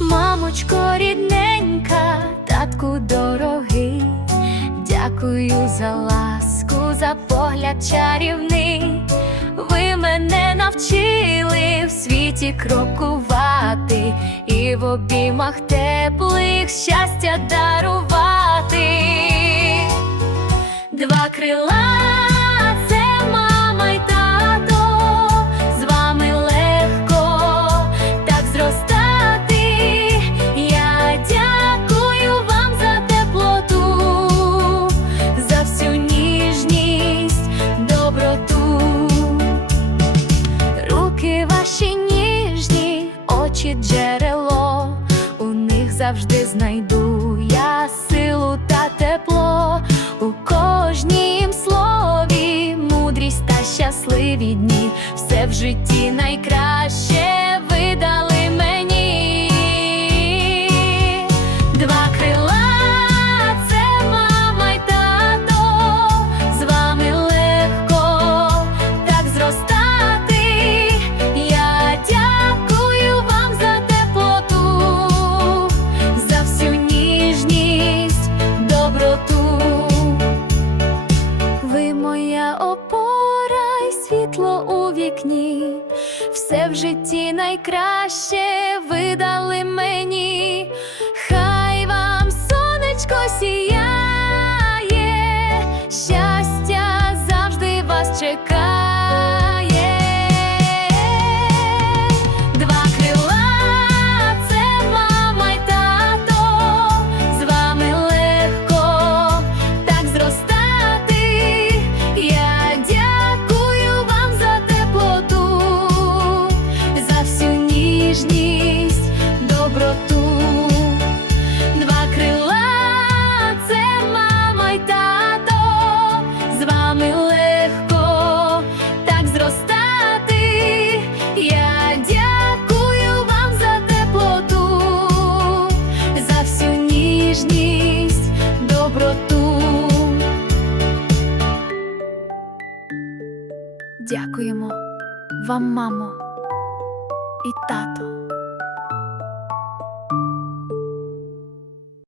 Мамочко рідненька, татку дорогий, дякую за ласку, за погляд чарівний. Ви мене навчили в світі крокувати і в обіймах теплих щастя дарувати. Два крила ваші ніжні, очі джерело, у них завжди знайду я силу та тепло, у кожнім слові мудрість та щасливі дні, все в житті найкраще моя опора й світло у вікні, все в житті найкраще видали мені, хай вам сонечко сіяє, щастя завжди вас чекає. Ніжність, доброту. Два крила це мама й тато, з вами легко так зростати. Я дякую вам за теплоту, за всю ніжність, доброту. Дякуємо вам, мамо і тато.